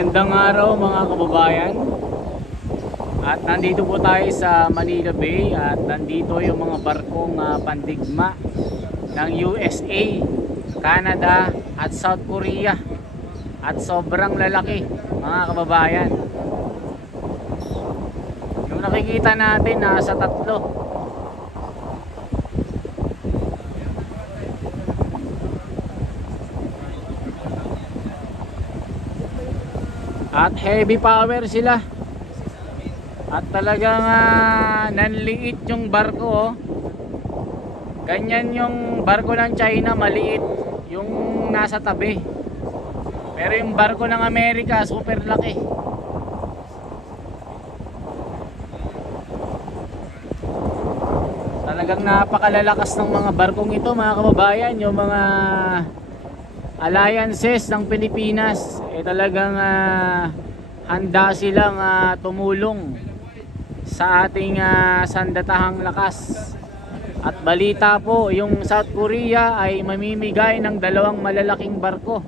Magandang araw mga kababayan. At nandito po tayo sa Manila Bay at nandito yung mga barkong pandigma ng USA, Canada at South Korea. At sobrang lalaki mga kababayan. Yung nakikita natin nasa 3. At heavy power sila. At talagang nanliit yung barko, oh. Ganyan yung barko ng China, maliit yung nasa tabi. Pero yung barko ng Amerika super laki. Talagang napakalalakas ng mga barkong ito mga kababayan. Yung mga alliances ng Pilipinas talagang handa silang tumulong sa ating sandatahang lakas. At balita po, yung South Korea ay mamimigay ng 2 malalaking barko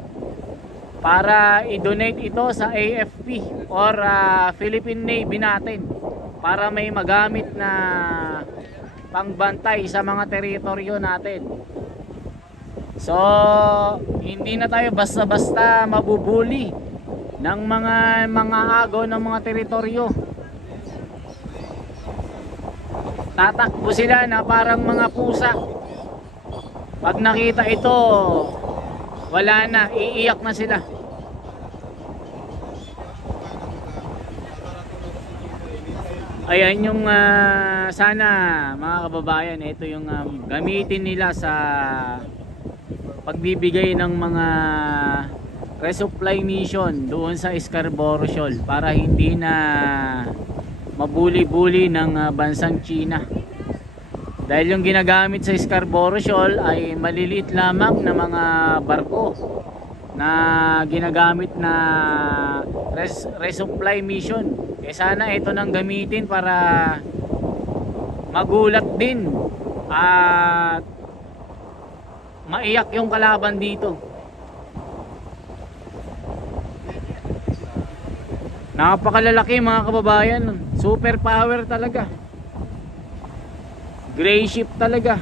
para i-donate ito sa AFP or Philippine Navy natin, para may magamit na pangbantay sa mga teritoryo natin. So, hindi na tayo basta-basta mabubuli ng mga agaw ng mga teritoryo. Tatakbo sila na parang mga pusa. Pag nakita ito, wala na, iiyak na sila. Ayan yung sana mga kababayan, ito yung gamitin nila sa pagbibigay ng mga resupply mission doon sa Scarborough Shoal para hindi na mabuli-buli ng bansang China. Dahil yung ginagamit sa Scarborough Shoal ay maliliit lamang na mga barko na ginagamit na resupply mission. Sana ito nang gamitin para magulat din at maiyak yung kalaban dito. Napakalalaki mga kababayan. Super power talaga. Gray ship talaga.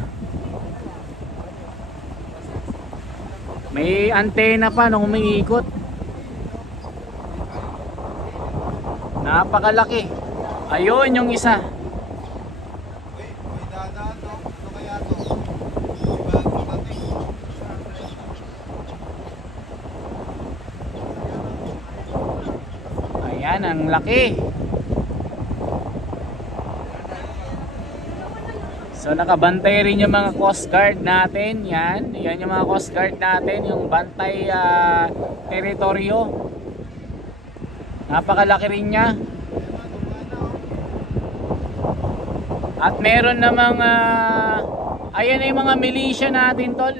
May antena pa nung umiikot. Napakalaki. Ayun yung isa. Ayan, ang laki. So nakabantay rin yung mga Coast Guard natin. Yan yung mga Coast Guard natin, yung bantay teritoryo. Napakalaki rin niya. At meron namang ayan na yung mga militia natin, tol.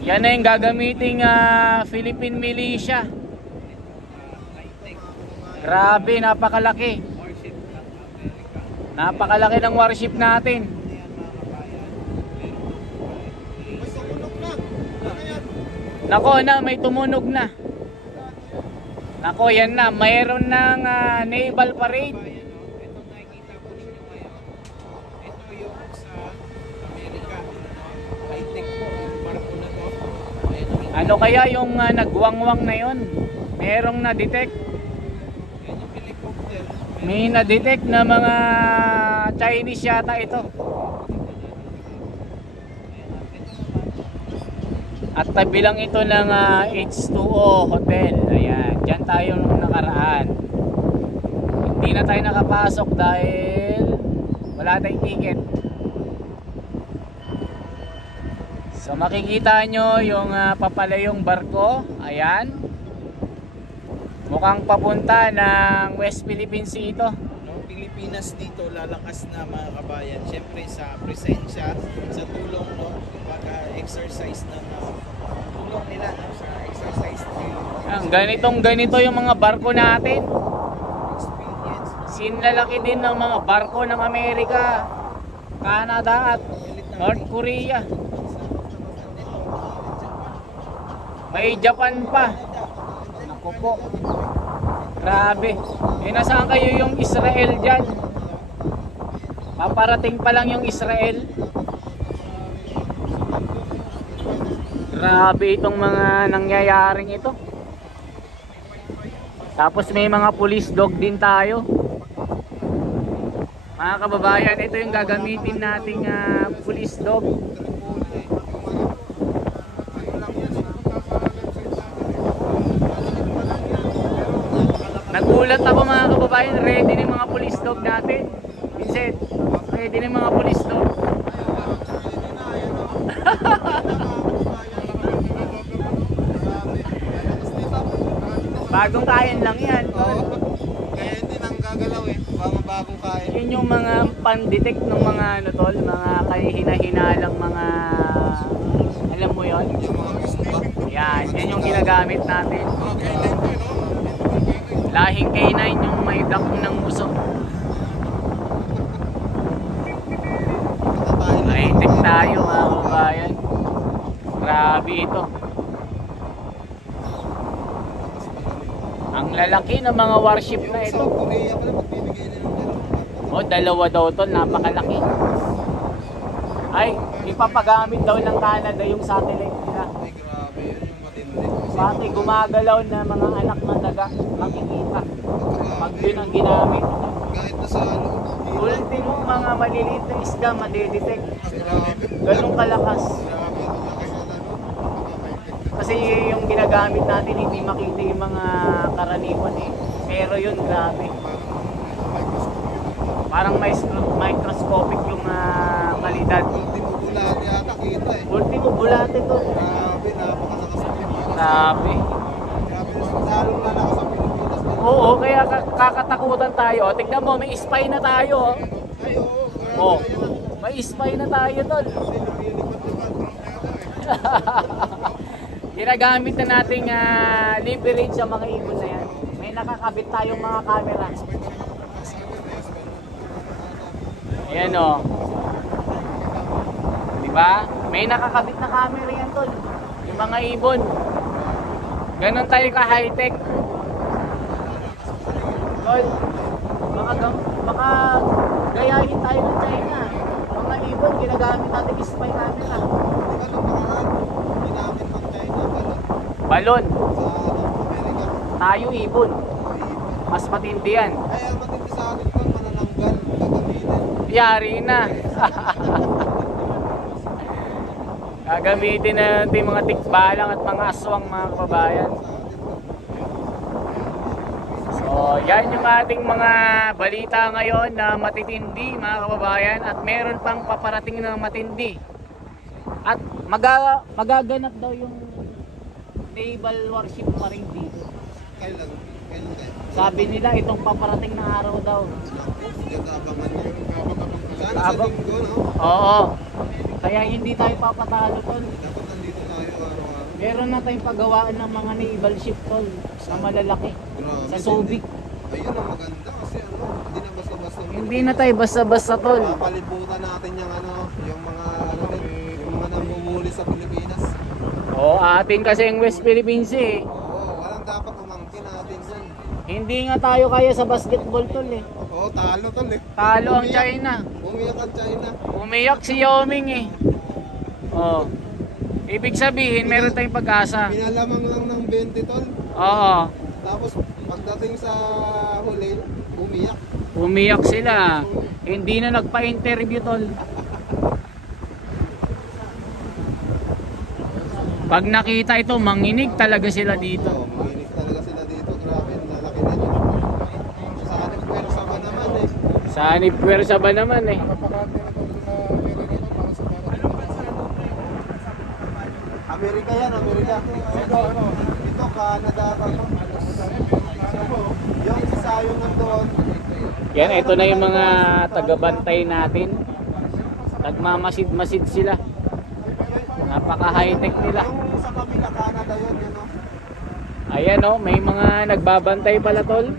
Yan na yung gagamiting Philippine militia. Grabe, napakalaki. Napakalaki ng warship natin. Nako na, may tumunog na. Nako, yan na. Mayroon ng naval parade. Itong nakikita po ninyo ngayon, ito yung sa Amerika. High-tech po, yung barko na to. Ano kaya yung nagwangwang na yon? Merong na-detect. Yan yung helicopter. May na-detect na mga Chinese yata ito. At tabi lang ito ng H2O Hotel. Ayan, dyan tayo nung nakaraan. Hindi na tayo nakapasok dahil wala tayong ticket. So makikita nyo yung papalayong barko. Ayan. Mukhang papunta ng West Philippine Sea ito. No, Pilipinas dito lalakas na mga kabayan. Siyempre sa presensya, sa tulong, no, pag-exercise ng tulong nila, no, sa exercise. Ganito yung mga barko natin. Experience. Sinlalaki din ng mga barko ng Amerika, Canada at North Korea. May Japan pa. Naku po. Grabe. Eh, nasaan kayo yung Israel dyan? Paparating pa lang yung Israel. Grabe itong mga nangyayaring ito. Tapos may mga police dog din tayo. Mga kababayan, ito yung gagamitin nating police dog. Nagulat ako mga kababayan, ready na yung mga police dog natin. Vincent, ready na yung mga police dog. Bagong kain lang yan. Kaya hindi nang gagalaw eh. Bagong kain. Yun yung mga pan-detect ng mga ano tol, mga kahihina-hinalang mga, alam mo yon? Yung mga gusto ba? Yan, yan yung ginagamit natin. Lahing K9 yung may duck ng muso. High-tech tayo mga kabayan. Grabe ito. Ang lalaki ng mga warship na ito. South Korea pala magbibigay nila ng gano'n. O, dalawa daw to, napakalaki. Ay, ipapagamit daw ng Canada yung satellite nila. Ay grabe, yun yung matindi. Pati gumagalaw na mga anak ng daga, makikita. Pag yun ang ginamit. Kahit na sa ano. Ultimo mga maliliit na isda madidetect. Grabe. Ganun kalakas. Grabe, lakas na ano. Kasi yung ginagamit natin hindi makita yung mga karaniwan eh. Pero yun grabe. Parang microscopic yung kalidad. Ultimo bulate yata kita eh. Ultimo bulate to. Grabe, napakalakas ng Pilipinas. Grabe. Grabe, lalong lalakas ang Pilipinas. Oo, kaya kakatakutan tayo. O, tignan mo, may spy na tayo. Ay, oo. Grabe, Oh, yan ang may spy na tayo tol. Ginagamit na nating leverage sa mga ibon na yan. May nakakabit tayong mga camera. Ayan o. Diba? May nakakabit na camera yan tol. Yung mga ibon. Ganon tayo ka high-tech. Tol, baka gayahin tayo ng China. Mga ibon, ginagamit natin spy camera. Di ba nung nakaraan, ginamit ng China Balon. sa Amerika. Tayo ibon. Mas matindi yan. Ay, ang matindi sa atin ko, manananggal, gagamitin. Yari na. Gagamitin na natin yung mga tikbalang at mga aswang mga kababayan. So, yan yung ating mga balita ngayon na matitindi mga kababayan at meron pang paparating na matindi. At magaganap daw yung naval warship pa rin dito. Kailan kayo? Sabi nila itong paparating na araw daw. Gagabangan nyo. Sana sa Abang. linggo, no? Oo. Kaya hindi tayo papatalo tol. Dapat nandito tayo araw-araw. Meron na tayong paggawaan ng mga naval ship tol na malalaki Grabe. sa Subic. Ayun ang maganda kasi ano, hindi na basta-basta. Hindi na tayo basta-basta tol. Papalibutan natin yung ano, yung mga ano din, yung mga namumuli sa Pilipinas. Oo, atin kasi yung West Philippines eh. Oo, walang dapat umangkin natin dyan. Hindi nga tayo kaya sa basketball tol eh. Oo, talo tol eh. Talo ang China. Umiyak ang China. Umiyak si Yao Ming eh. Oh. Ibig sabihin meron tayong pag-asa. Pinalamang lang ng 20 tol. Oo. Tapos pagdating sa huli, umiyak. Umiyak sila. Hindi na nagpa-interview tol. Pag nakita ito, manginig talaga sila dito. Oo, mainit talaga sila dito. Grabe, lalaki na yun. Sa ating pwersa ba naman eh. Sanib pwersa ba naman eh. Amerika yan, Amerika. Ito, Canada pa to. Yung isasayo nandoon. Yan, ito na yung mga tagabantay natin. Nagmamasid-masid sila. Napaka high-tech nila. Yung sa kabila, Canada yun, yun o. Ayan oh, may mga nagbabantay pala tol.